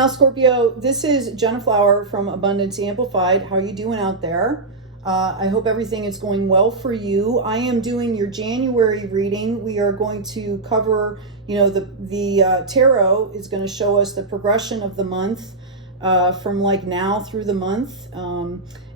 Now, Scorpio, this is Jenna Flower from Abundance Amplified. How are you doing out there? I hope everything is going well for you. I am doing your January reading. We are going to cover, the tarot is going to show us the progression of the month from like now through the month.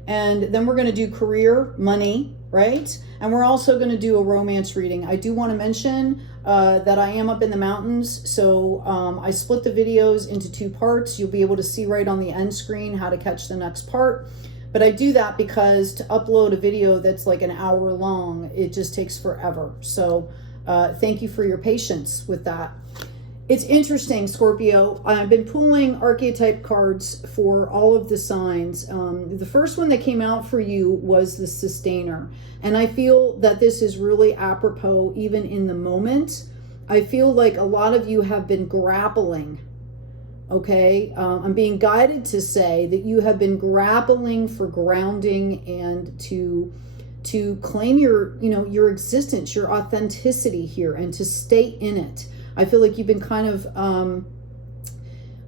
And then we're going to do career, money, right? And we're also going to do a romance reading. I do want to mention that I am up in the mountains, so I split the videos into 2 parts. You'll be able to see right on the end screen how to catch the next part. But I do that because to upload a video that's like an hour long, it just takes forever. So thank you for your patience with that. It's interesting, Scorpio. I've been pulling archetype cards for all of the signs. The first one that came out for you was the Sustainer. And I feel that this is really apropos even in the moment. I feel like a lot of you have been grappling. Okay, I'm being guided to say that you have been grappling for grounding and to claim your, your existence, your authenticity here, and to stay in it. I feel like you've been kind of,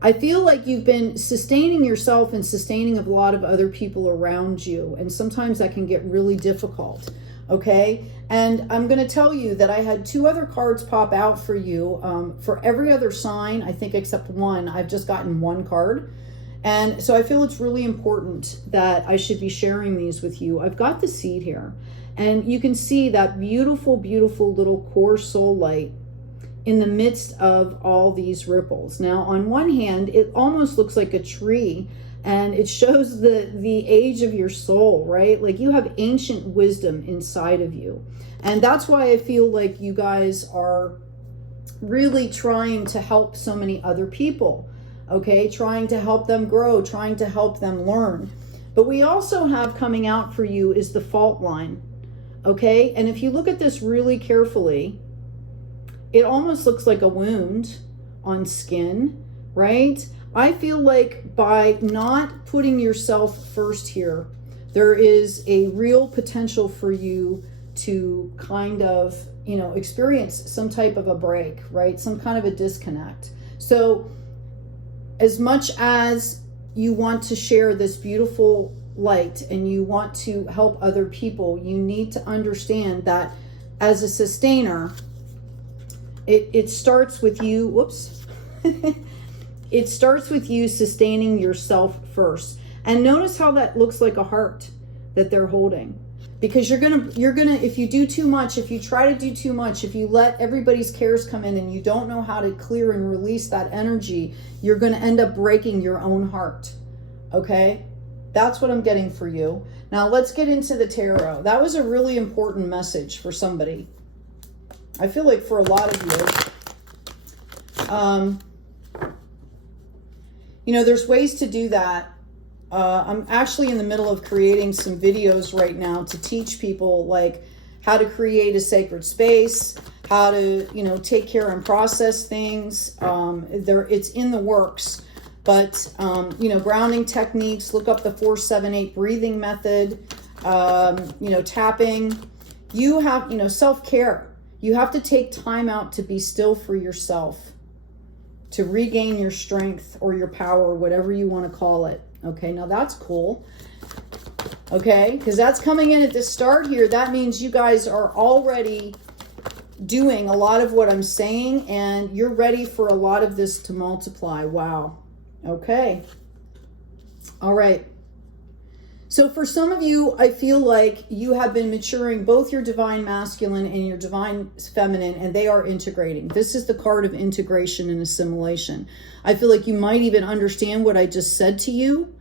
I feel like you've been sustaining yourself and sustaining a lot of other people around you. And sometimes that can get really difficult. Okay. And I'm going to tell you that I had 2 other cards pop out for you. For every other sign, I think except one, I've just gotten 1 card. And so I feel it's really important that I should be sharing these with you. I've got the seed here, and you can see that beautiful, beautiful little core soul light in the midst of all these ripples. Now, on one hand, it almost looks like a tree, and it shows the age of your soul, right? Like you have ancient wisdom inside of you. And that's why I feel like you guys are really trying to help so many other people, okay? Trying to help them grow, trying to help them learn. But we also have coming out for you is the fault line, okay? And if you look at this really carefully, it almost looks like a wound on skin, right? I feel like by not putting yourself first here, there is a real potential for you to kind of, experience some type of a break, right? Some kind of a disconnect. So as much as you want to share this beautiful light and you want to help other people, you need to understand that as a sustainer, it starts with you, whoops. It starts with you sustaining yourself first. And notice how that looks like a heart that they're holding. Because you're gonna, if you do too much, if you try to do too much, if you let everybody's cares come in and you don't know how to clear and release that energy, you're gonna end up breaking your own heart. Okay? That's what I'm getting for you. Now let's get into the tarot. That was a really important message for somebody. I feel like for a lot of you, there's ways to do that. I'm actually in the middle of creating some videos right now to teach people like how to create a sacred space, how to, take care and process things. It's in the works, but, grounding techniques, look up the 4-7-8 breathing method, tapping. You have, self-care. You have to take time out to be still for yourself, to regain your strength or your power, whatever you want to call it. Okay, now that's cool. Okay, because that's coming in at the start here. That means you guys are already doing a lot of what I'm saying, and you're ready for a lot of this to multiply. Wow. Okay. All right. So for some of you, I feel like you have been maturing both your divine masculine and your divine feminine, and they are integrating. This is the card of integration and assimilation. I feel like you might even understand what I just said to you.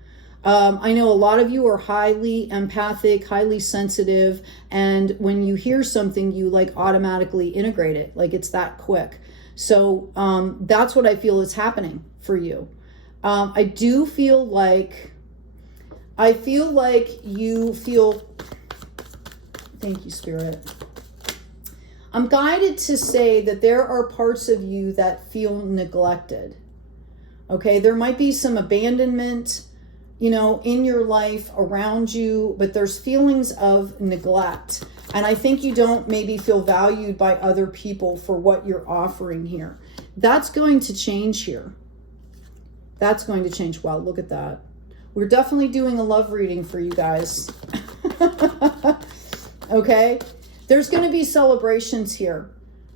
I know a lot of you are highly empathic, highly sensitive, and when you hear something, you like automatically integrate it. Like it's that quick. So that's what I feel is happening for you. I do feel like you feel, thank you, Spirit. I'm guided to say that there are parts of you that feel neglected. Okay, there might be some abandonment, in your life around you, but there's feelings of neglect. And I think you don't maybe feel valued by other people for what you're offering here. That's going to change here. That's going to change. Wow, look at that. We're definitely doing a love reading for you guys. Okay? There's going to be celebrations here.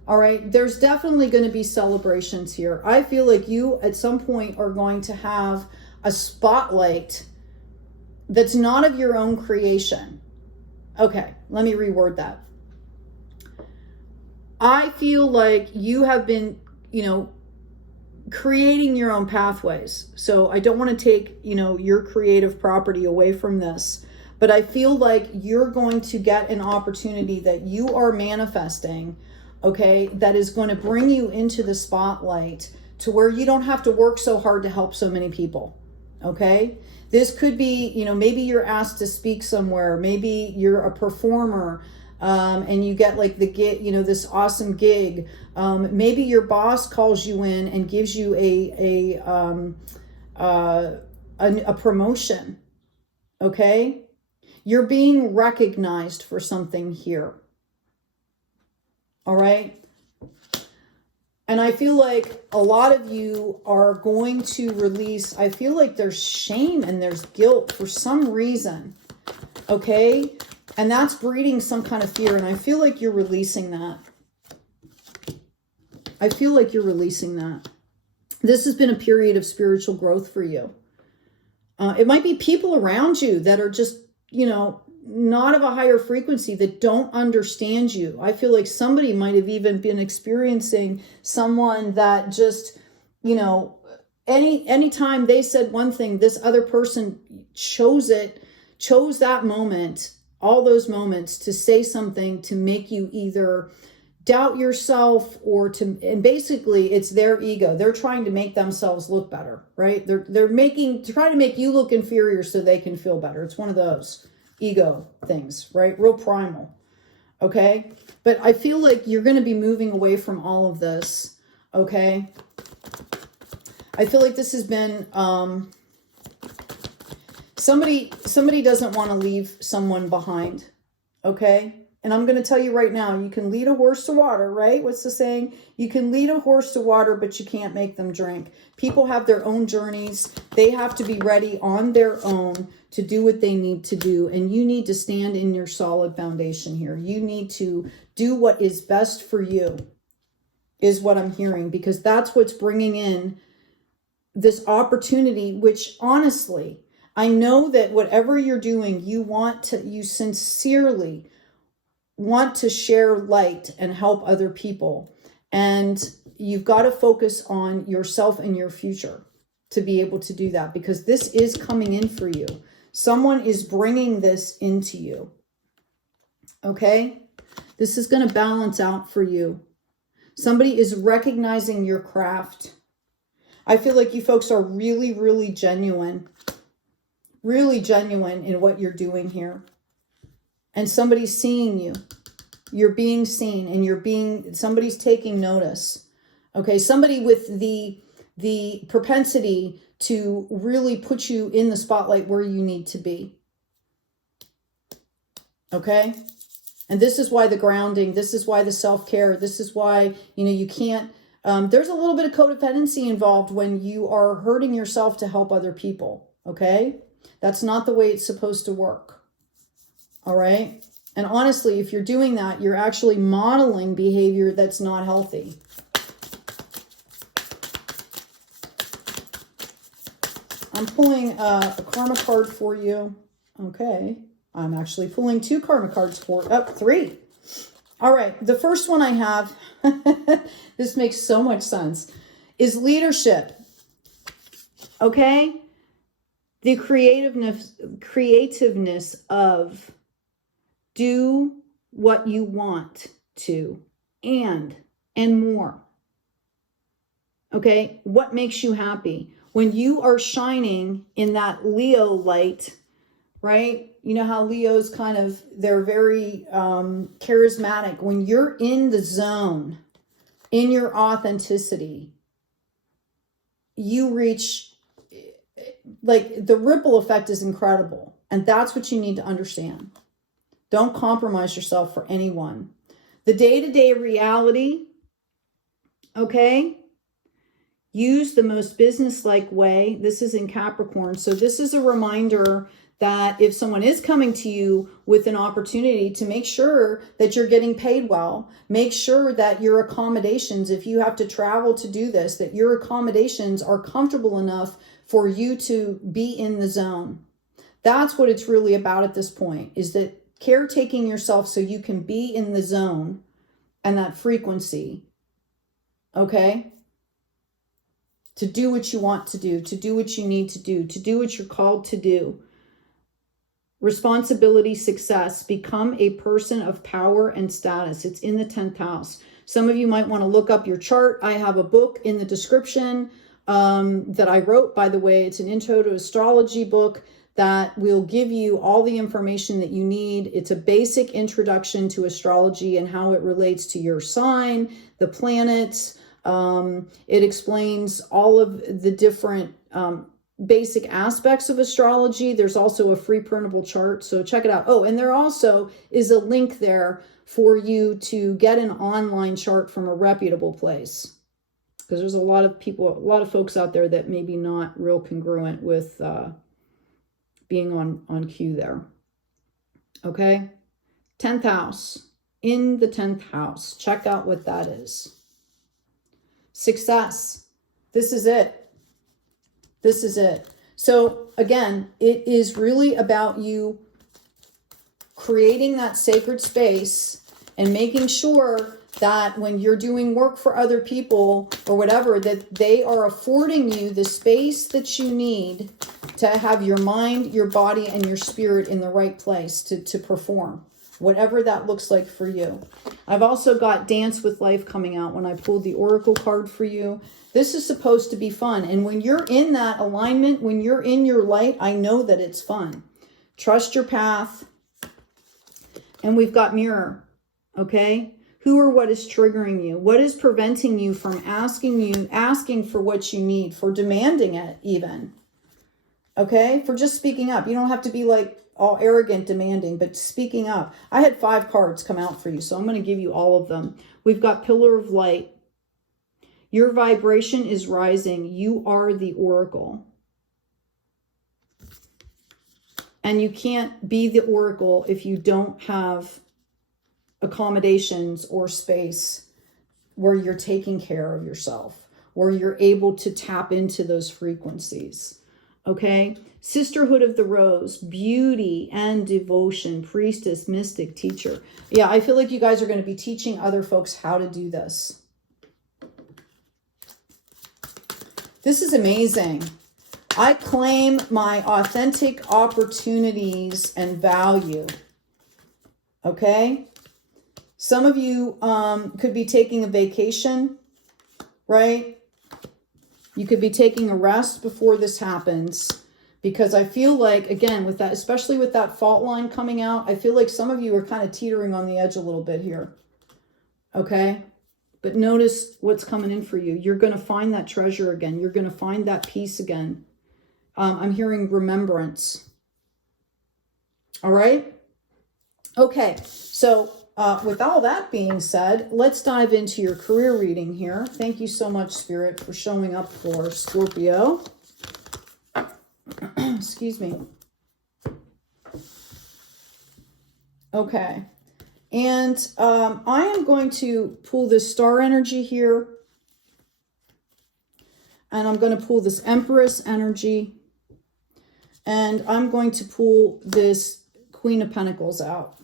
All right? There's definitely going to be celebrations here. I feel like you at some point are going to have a spotlight that's not of your own creation. Okay, let me reword that. I feel like you have been, you know, creating your own pathways. So I don't want to take, you know, your creative property away from this, but I feel like you're going to get an opportunity that you are manifesting, okay, that is going to bring you into the spotlight to where you don't have to work so hard to help so many people, okay? This could be, you know, maybe you're asked to speak somewhere, maybe you're a performer, and you get like the gig, you know, this awesome gig. Maybe your boss calls you in and gives you a promotion. Okay, you're being recognized for something here. All right. And I feel like a lot of you are going to release, I feel like there's shame and there's guilt for some reason. Okay. And that's breeding some kind of fear. And I feel like you're releasing that. I feel like you're releasing that. This has been a period of spiritual growth for you. It might be people around you that are just, you know, not of a higher frequency, that don't understand you. I feel like somebody might have even been experiencing someone that just, you know, anytime they said one thing, this other person chose that moment, all those moments to say something to make you either doubt yourself or and basically it's their ego. They're trying to make themselves look better, right? They're trying to make you look inferior so they can feel better. It's one of those ego things, right? Real primal. Okay. But I feel like you're going to be moving away from all of this. Okay. I feel like this has been, somebody doesn't want to leave someone behind. Okay. And I'm going to tell you right now, you can lead a horse to water, right? What's the saying? You can lead a horse to water, but you can't make them drink. People have their own journeys. They have to be ready on their own to do what they need to do. And you need to stand in your solid foundation here. You need to do what is best for you, is what I'm hearing, because that's what's bringing in this opportunity, which honestly, I know that whatever you're doing, you sincerely want to share light and help other people. And you've got to focus on yourself and your future to be able to do that, because this is coming in for you. Someone is bringing this into you. Okay? This is going to balance out for you. Somebody is recognizing your craft. I feel like you folks are really, really genuine in what you're doing here. And somebody's seeing you. You're being seen, and somebody's taking notice. Okay, somebody with the propensity to really put you in the spotlight where you need to be. Okay? And this is why the grounding, this is why the self-care, this is why, you know, you can't, there's a little bit of codependency involved when you are hurting yourself to help other people. Okay? That's not the way it's supposed to work. All right? And honestly, if you're doing that, you're actually modeling behavior that's not healthy. I'm pulling a karma card for you. Okay. I'm actually pulling 2 karma cards for, 3. All right. The first one I have, this makes so much sense, is leadership. Okay. The creativeness of do what you want to and more. Okay. What makes you happy? When you are shining in that Leo light, right? You know how Leo's they're very charismatic. When you're in the zone, in your authenticity, you reach, like, the ripple effect is incredible. And that's what you need to understand. Don't compromise yourself for anyone. The day-to-day reality, okay? Use the most business-like way. This is in Capricorn. So this is a reminder that if someone is coming to you with an opportunity, to make sure that you're getting paid well. Make sure that your accommodations, if you have to travel to do this, that your accommodations are comfortable enough for you to be in the zone. That's what it's really about at this point, is that caretaking yourself so you can be in the zone and that frequency. Okay? To do what you want to do what you need to do what you're called to do. Responsibility, success, become a person of power and status. It's in the 10th house. Some of you might want to look up your chart. I have a book in the description that I wrote, by the way. It's an intro to astrology book that will give you all the information that you need. It's a basic introduction to astrology and how it relates to your sign, the planets. It explains all of the different basic aspects of astrology. There's also a free printable chart, so check it out. Oh, and there also is a link there for you to get an online chart from a reputable place, because there's a lot of people, a lot of folks out there that maybe not real congruent with being on cue there. Okay, 10th house, in the 10th house. Check out what that is. Success. This is it. This is it. So again, it is really about you creating that sacred space and making sure that when you're doing work for other people or whatever, that they are affording you the space that you need to have your mind, your body, and your spirit in the right place to perform, whatever that looks like for you. I've also got Dance with Life coming out when I pulled the Oracle card for you. This is supposed to be fun. And when you're in that alignment, when you're in your light, I know that it's fun. Trust your path. And we've got Mirror, okay? Who or what is triggering you? What is preventing you from asking for what you need, for demanding it even, okay? For just speaking up. You don't have to be like all arrogant demanding, but speaking up. I had 5 cards come out for you, so I'm going to give you all of them. We've got Pillar of Light. Your vibration is rising. You are the oracle. And you can't be the oracle if you don't have accommodations or space where you're taking care of yourself, where you're able to tap into those frequencies. Okay? Sisterhood of the Rose, beauty and devotion, priestess, mystic, teacher. Yeah, I feel like you guys are going to be teaching other folks how to do this. This is amazing. I claim my authentic opportunities and value. Okay? Some of you could be taking a vacation, right? You could be taking a rest before this happens, because I feel like, again, with that, especially with that fault line coming out, I feel like some of you are kind of teetering on the edge a little bit here. Okay? But notice what's coming in for you. You're going to find that treasure again. You're going to find that peace again. I'm hearing remembrance. All right? Okay, so with all that being said, let's dive into your career reading here. Thank you so much, Spirit, for showing up for Scorpio. Excuse me. Okay. And I am going to pull this star energy here. And I'm going to pull this Empress energy. And I'm going to pull this Queen of Pentacles out.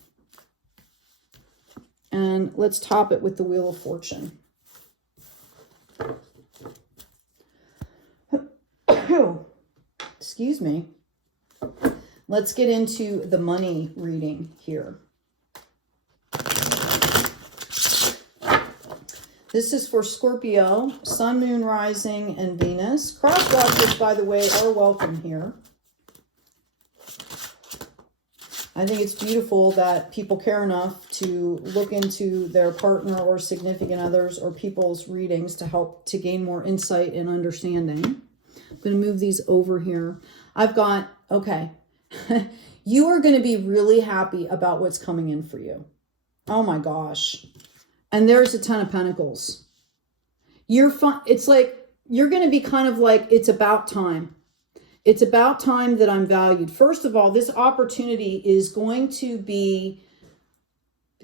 And let's top it with the Wheel of Fortune. Excuse me. Let's get into the money reading here. This is for Scorpio, Sun, Moon, Rising, and Venus. Cross watchers, by the way, are welcome here. I think it's beautiful that people care enough to look into their partner or significant others or people's readings to help to gain more insight and understanding. I'm going to move these over here. I've got, okay, you are going to be really happy about what's coming in for you. Oh my gosh. And there's a Ten of Pentacles. You're fun. It's like you're going to be kind of like, it's about time. It's about time that I'm valued. First of all, this opportunity is going to be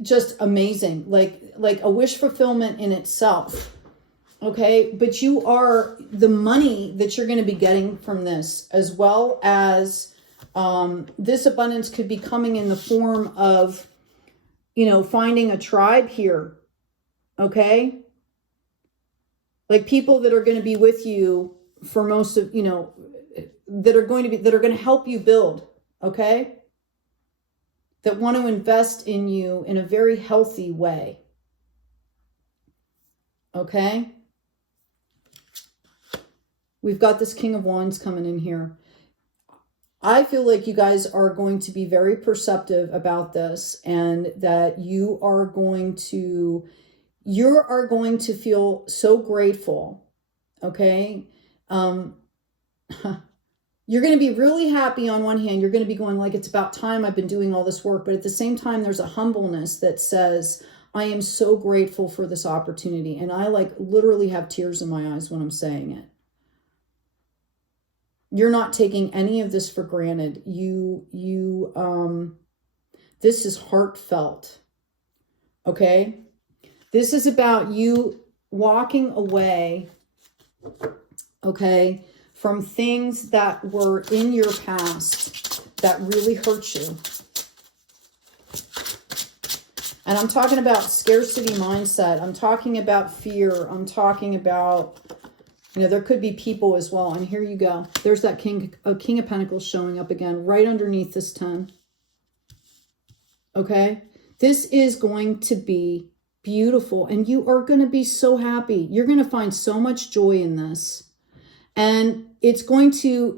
just amazing, like a wish fulfillment in itself. Okay, but you are the money that you're going to be getting from this, as well as this abundance could be coming in the form of, you know, finding a tribe here. Okay, like people that are going to be with you for most of, you know, that are going to help you build. Okay, that want to invest in you in a very healthy way. Okay. We've got this King of Wands coming in here. I feel like you guys are going to be very perceptive about this, and that you are going to feel so grateful. Okay. You're going to be really happy on one hand. You're going to be going like, it's about time, I've been doing all this work. But at the same time, there's a humbleness that says, I am so grateful for this opportunity. And I like literally have tears in my eyes when I'm saying it. You're not taking any of this for granted. This is heartfelt. Okay. This is about you walking away. Okay. From things that were in your past that really hurt you. And I'm talking about scarcity mindset. I'm talking about fear. I'm talking about, you know, there could be people as well. And here you go. There's that King of Pentacles showing up again, right underneath this 10. Okay. This is going to be beautiful. And you are going to be so happy. You're going to find so much joy in this. And it's going to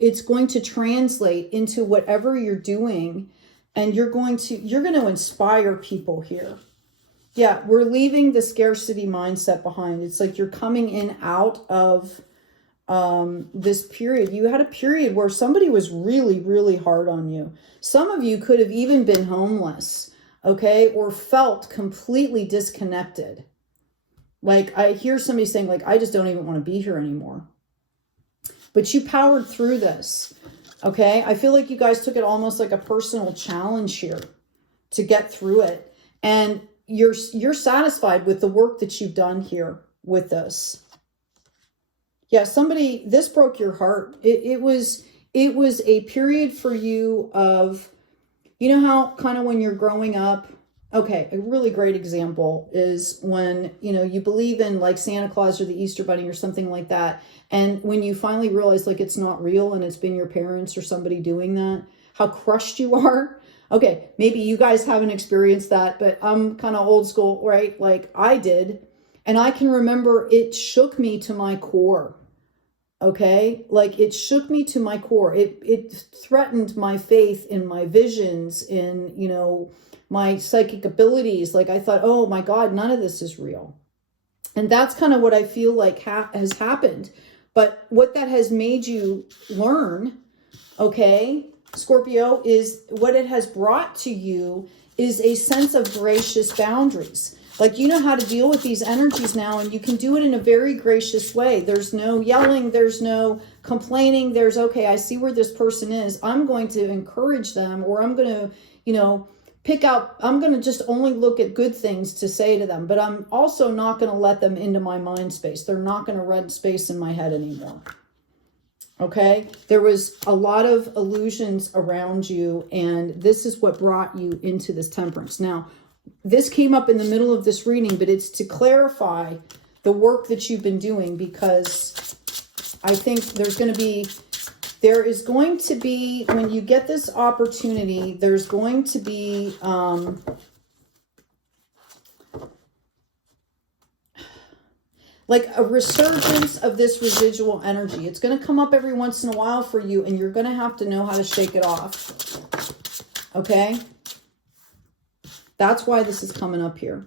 translate into whatever you're doing. And you're going to inspire people here. Yeah, we're leaving the scarcity mindset behind. It's like you're coming in out of this period. You had a period where somebody was really, really hard on you. Some of you could have even been homeless, okay, or felt completely disconnected. Like I hear somebody saying, like, I just don't even want to be here anymore. But you powered through this, okay? I feel like you guys took it almost like a personal challenge here to get through it. And you're satisfied with the work that you've done here with this. Yeah, this broke your heart. It was a period for you of, you know how kind of when you're growing up, okay, a really great example is when, you know, you believe in like Santa Claus or the Easter Bunny or something like that. And when you finally realize like it's not real and it's been your parents or somebody doing that, how crushed you are. Okay, maybe you guys haven't experienced that, but I'm kind of old school, right? Like I did. And I can remember it shook me to my core. Okay, like it shook me to my core. It threatened my faith in my visions, in, you know, my psychic abilities. Like I thought, oh my God, none of this is real. And that's kind of what I feel like has happened. But what that has made you learn, okay, Scorpio, is what it has brought to you is a sense of gracious boundaries. Like you know how to deal with these energies now, and you can do it in a very gracious way. There's no yelling. There's no complaining. There's, okay, I see where this person is. I'm going to encourage them, or I'm going to, you know, I'm going to just only look at good things to say to them, but I'm also not going to let them into my mind space. They're not going to rent space in my head anymore. Okay. There was a lot of illusions around you, and this is what brought you into this temperance. Now, this came up in the middle of this reading, but it's to clarify the work that you've been doing, because I think there is going to be, when you get this opportunity, there's going to be, like a resurgence of this residual energy. It's going to come up every once in a while for you, and you're going to have to know how to shake it off. Okay? That's why this is coming up here.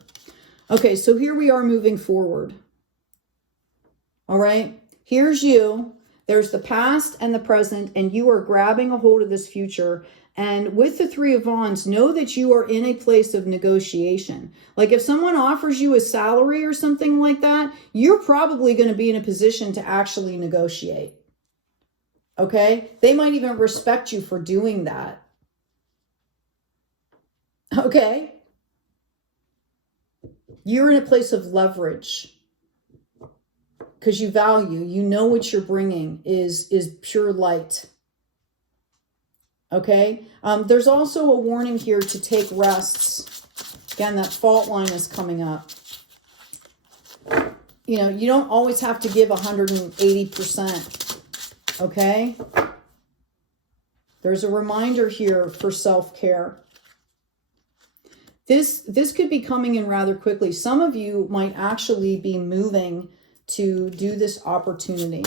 Okay, so here we are moving forward. All right? Here's you. There's the past and the present, and you are grabbing a hold of this future. And with the Three of Wands, know that you are in a place of negotiation. Like if someone offers you a salary or something like that, you're probably going to be in a position to actually negotiate. Okay? They might even respect you for doing that. Okay? You're in a place of leverage because you value, you know what you're bringing is pure light. Okay? There's also a warning here to take rests. Again, that fault line is coming up. You know, you don't always have to give 180%. Okay? There's a reminder here for self-care. This could be coming in rather quickly. Some of you might actually be moving to do this opportunity.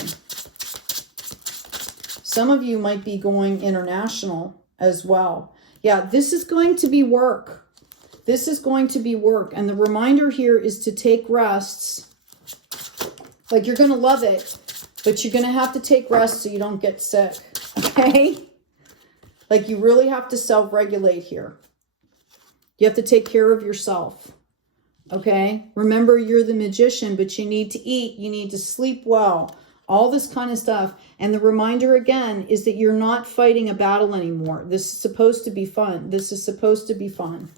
Some of you might be going international as well. Yeah, this is going to be work. This is going to be work. And the reminder here is to take rests. Like you're going to love it, but you're going to have to take rest so you don't get sick. Okay? Like you really have to self-regulate here. You have to take care of yourself. Okay? Remember, you're the magician, but you need to eat. You need to sleep well. All this kind of stuff. And the reminder again is that you're not fighting a battle anymore. This is supposed to be fun. This is supposed to be fun.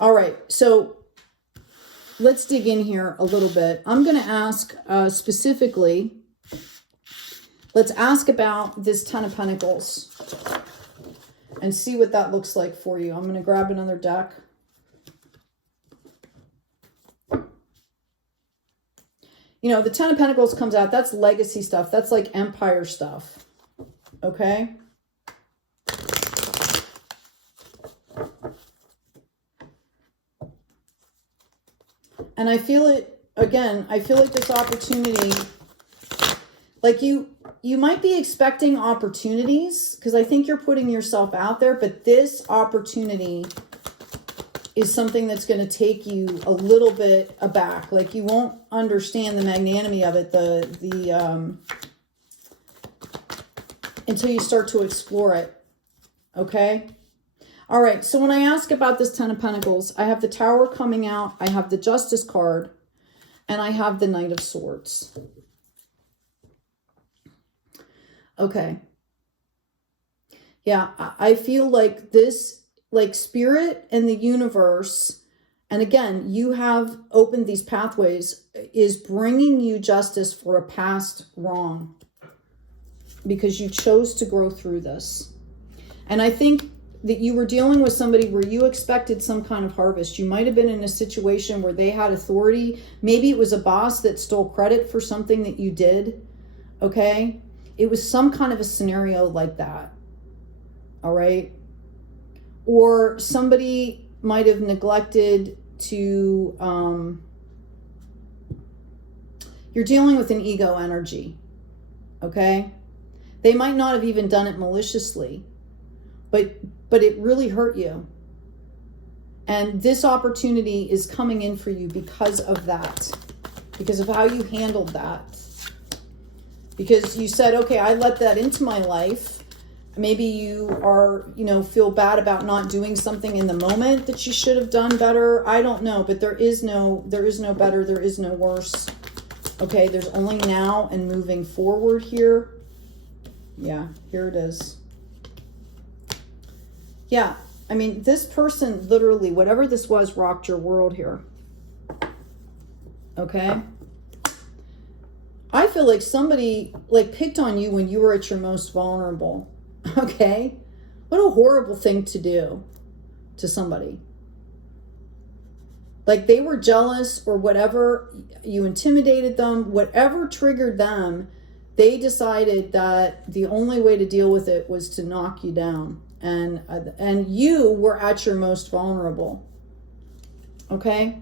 All right. So let's dig in here a little bit. I'm going to ask specifically, let's ask about this Ten of Pentacles and see what that looks like for you. I'm going to grab another deck. You know, the Ten of Pentacles comes out. That's legacy stuff. That's like empire stuff. Okay? And I feel it, again, I feel like this opportunity, like you might be expecting opportunities because I think you're putting yourself out there, but this opportunity is something that's going to take you a little bit aback. Like you won't understand the magnanimity of it, until you start to explore it. Okay? All right, so when I ask about this Ten of Pentacles, I have the Tower coming out, I have the Justice card, and I have the Knight of Swords. Okay. Yeah, I feel like this, like Spirit and the universe, and again, you have opened these pathways, is bringing you justice for a past wrong because you chose to grow through this. And I think that you were dealing with somebody where you expected some kind of harvest. You might have been in a situation where they had authority. Maybe it was a boss that stole credit for something that you did. Okay? It was some kind of a scenario like that. All right? Or somebody might have neglected to, you're dealing with an ego energy. Okay? They might not have even done it maliciously, but it really hurt you. And this opportunity is coming in for you because of that, because of how you handled that. Because you said, okay, I let that into my life. Maybe you are, feel bad about not doing something in the moment that you should have done better. I don't know, but there is no better, there is no worse. Okay, there's only now and moving forward here. Yeah, here it is. Yeah, I mean, this person literally, whatever this was, rocked your world here. Okay? I feel like somebody picked on you when you were at your most vulnerable. Okay? What a horrible thing to do to somebody. Like they were jealous or whatever, you intimidated them, whatever triggered them, they decided that the only way to deal with it was to knock you down. And you were at your most vulnerable. Okay?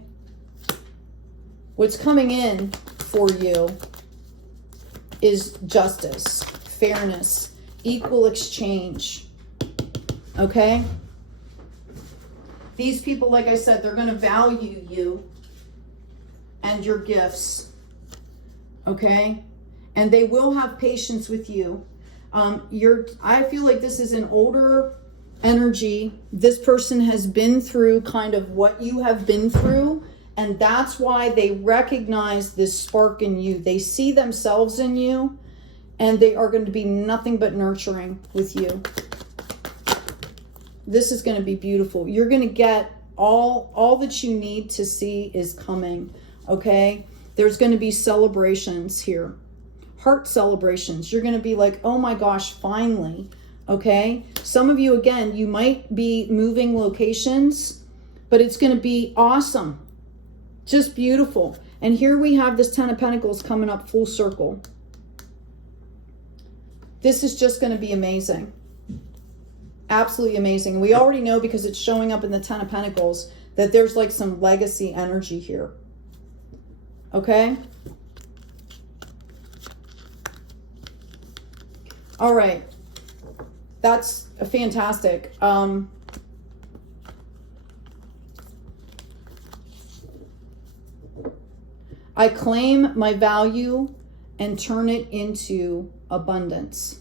What's coming in for you is justice, fairness, equal exchange. Okay? These people, like I said, they're going to value you and your gifts. Okay? And they will have patience with you. I feel like this is an older energy. This person has been through kind of what you have been through, and that's why they recognize this spark in you. They see themselves in you, and they are going to be nothing but nurturing with you. This is going to be beautiful. You're going to get all that you need to see is coming, okay? There's going to be celebrations here. Heart celebrations. You're going to be like, oh my gosh, finally, okay? Some of you, again, you might be moving locations, but it's going to be awesome. Just beautiful. And here we have this Ten of Pentacles coming up full circle. This is just going to be amazing. Absolutely amazing. We already know, because it's showing up in the Ten of Pentacles, that there's like some legacy energy here. Okay? All right. That's fantastic. I claim my value and turn it into abundance.